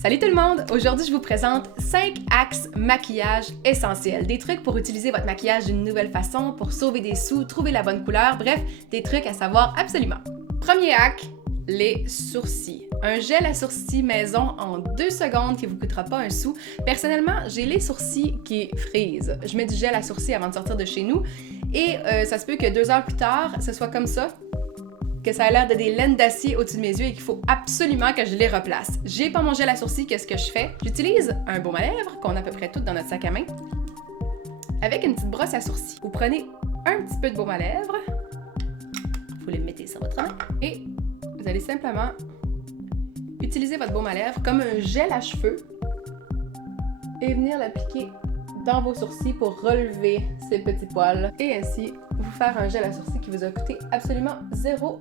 Salut tout le monde! Aujourd'hui, je vous présente 5 axes maquillage essentiels. Des trucs pour utiliser votre maquillage d'une nouvelle façon, pour sauver des sous, trouver la bonne couleur, bref, des trucs à savoir absolument. Premier hack, les sourcils. Un gel à sourcils maison en 2 secondes qui vous coûtera pas un sou. Personnellement, j'ai les sourcils qui frisent. Je mets du gel à sourcils avant de sortir de chez nous et ça se peut que 2 heures plus tard, ce soit comme ça, que ça a l'air de des laines d'acier au-dessus de mes yeux et qu'il faut absolument que je les replace. J'ai pas mon gel à sourcils, qu'est-ce que je fais? J'utilise un baume à lèvres qu'on a à peu près tout dans notre sac à main avec une petite brosse à sourcils. Vous prenez un petit peu de baume à lèvres, vous les mettez sur votre main et vous allez simplement utiliser votre baume à lèvres comme un gel à cheveux et venir l'appliquer dans vos sourcils pour relever ces petits poils et ainsi vous faire un gel à sourcils qui vous a coûté absolument 0$.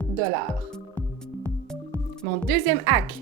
Mon deuxième hack,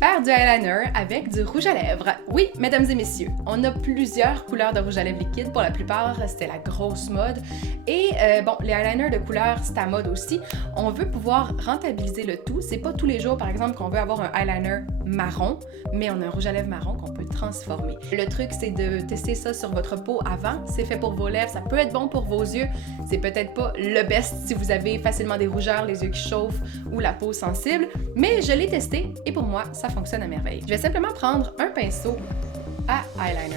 faire du eyeliner avec du rouge à lèvres. Oui, mesdames et messieurs, on a plusieurs couleurs de rouge à lèvres liquide. Pour la plupart, c'était la grosse mode. Et bon, les eyeliners de couleur, c'est à mode aussi. On veut pouvoir rentabiliser le tout. C'est pas tous les jours, par exemple, qu'on veut avoir un eyeliner marron, mais on a un rouge à lèvres marron qu'on peut transformer. Le truc, c'est de tester ça sur votre peau avant. C'est fait pour vos lèvres, ça peut être bon pour vos yeux. C'est peut-être pas le best si vous avez facilement des rougeurs, les yeux qui chauffent ou la peau sensible, mais je l'ai testé et pour moi, ça fonctionne à merveille. Je vais simplement prendre un pinceau à eyeliner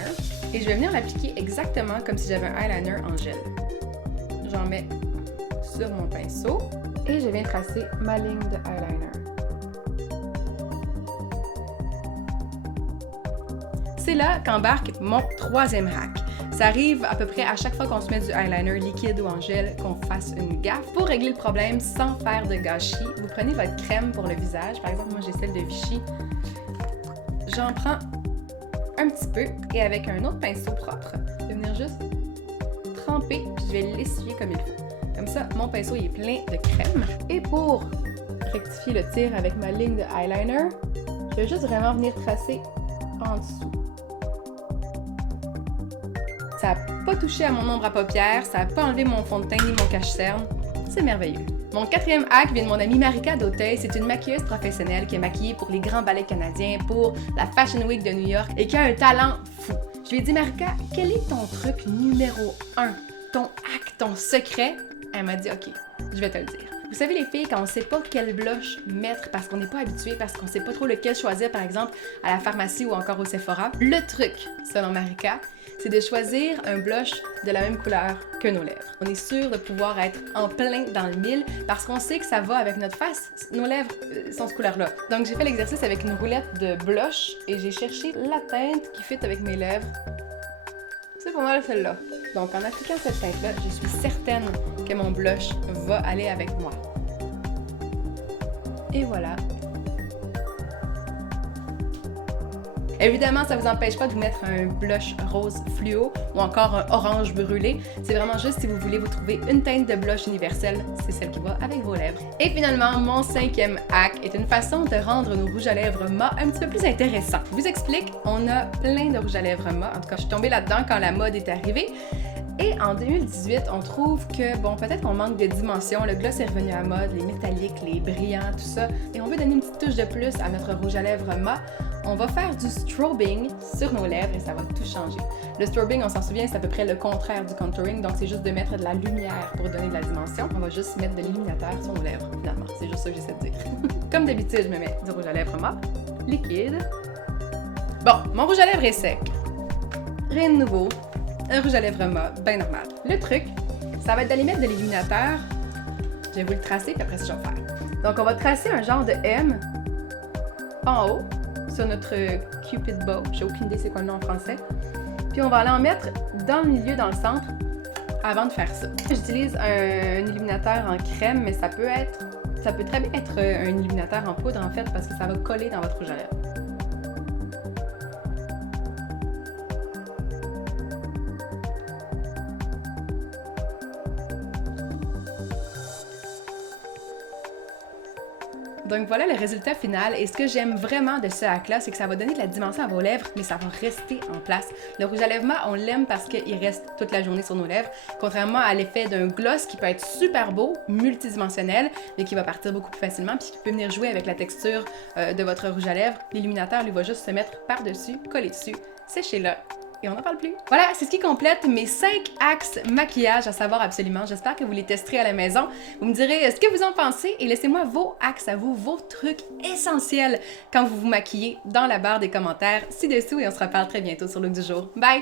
et je vais venir l'appliquer exactement comme si j'avais un eyeliner en gel. J'en mets sur mon pinceau et je viens tracer ma ligne de eyeliner. C'est là qu'embarque mon troisième hack. Ça arrive à peu près à chaque fois qu'on se met du eyeliner liquide ou en gel qu'on fasse une gaffe. Pour régler le problème sans faire de gâchis, vous prenez votre crème pour le visage. Par exemple, moi j'ai celle de Vichy. J'en prends un petit peu et avec un autre pinceau propre, je vais venir juste tremper puis je vais l'essuyer comme il faut. Comme ça, mon pinceau il est plein de crème. Et pour rectifier le tir avec ma ligne de eyeliner, je vais juste vraiment venir tracer en dessous. Ça n'a pas touché à mon ombre à paupières, ça n'a pas enlevé mon fond de teint ni mon cache-cerne. C'est merveilleux. Mon quatrième hack vient de mon amie Marika d'Auteuil. C'est une maquilleuse professionnelle qui est maquillée pour les grands ballets canadiens, pour la Fashion Week de New York et qui a un talent fou. Je lui ai dit, Marika, quel est ton truc numéro 1? Ton hack, ton secret? Elle m'a dit, OK, je vais te le dire. Vous savez, les filles, quand on ne sait pas quel blush mettre parce qu'on n'est pas habitué, parce qu'on ne sait pas trop lequel choisir, par exemple, à la pharmacie ou encore au Sephora, le truc, selon Marika, c'est de choisir un blush de la même couleur que nos lèvres. On est sûr de pouvoir être en plein dans le mille parce qu'on sait que ça va avec notre face. Nos lèvres sont cette couleur-là. Donc, j'ai fait l'exercice avec une roulette de blush et j'ai cherché la teinte qui fit avec mes lèvres. C'est pour moi celle-là. Donc, en appliquant cette teinte-là, je suis certaine que mon blush va aller avec moi. Et voilà. Évidemment, ça ne vous empêche pas de vous mettre un blush rose fluo ou encore un orange brûlé. C'est vraiment juste si vous voulez vous trouver une teinte de blush universelle, c'est celle qui va avec vos lèvres. Et finalement, mon cinquième hack est une façon de rendre nos rouges à lèvres mat un petit peu plus intéressants. Je vous explique, on a plein de rouges à lèvres mat. En tout cas, je suis tombée là-dedans quand la mode est arrivée. Et en 2018, on trouve que, bon, peut-être qu'on manque de dimension. Le gloss est revenu à la mode, les métalliques, les brillants, tout ça. Et on veut donner une petite touche de plus à notre rouge à lèvres mat. On va faire du strobing sur nos lèvres et ça va tout changer. Le strobing, on s'en souvient, c'est à peu près le contraire du contouring. Donc, c'est juste de mettre de la lumière pour donner de la dimension. On va juste mettre de l'illuminateur sur nos lèvres, finalement. C'est juste ça que j'essaie de dire. Comme d'habitude, je me mets du rouge à lèvres mat, liquide. Bon, mon rouge à lèvres est sec. Rien de nouveau. Un rouge à lèvres mat, bien normal. Le truc, ça va être d'aller mettre de l'illuminateur. Je vais vous le tracer, puis après ça, je vais faire. Donc, on va tracer un genre de M en haut sur notre Cupid Bow. J'ai aucune idée c'est quoi le nom en français. Puis, on va aller en mettre dans le milieu, dans le centre, avant de faire ça. J'utilise un illuminateur en crème, mais ça peut très bien être un illuminateur en poudre, en fait, parce que ça va coller dans votre rouge à lèvres. Donc voilà le résultat final et ce que j'aime vraiment de ce hack-là, c'est que ça va donner de la dimension à vos lèvres, mais ça va rester en place. Le rouge à lèvres mat, on l'aime parce qu'il reste toute la journée sur nos lèvres, contrairement à l'effet d'un gloss qui peut être super beau, multidimensionnel, mais qui va partir beaucoup plus facilement puis qui peut venir jouer avec la texture de votre rouge à lèvres. L'illuminateur, lui, va juste se mettre par-dessus, coller dessus, sécher là. Et on n'en parle plus. Voilà, c'est ce qui complète mes 5 axes maquillage à savoir absolument. J'espère que vous les testerez à la maison. Vous me direz ce que vous en pensez et laissez-moi vos axes à vous, vos trucs essentiels quand vous vous maquillez dans la barre des commentaires ci-dessous et on se reparle très bientôt sur Look du jour. Bye!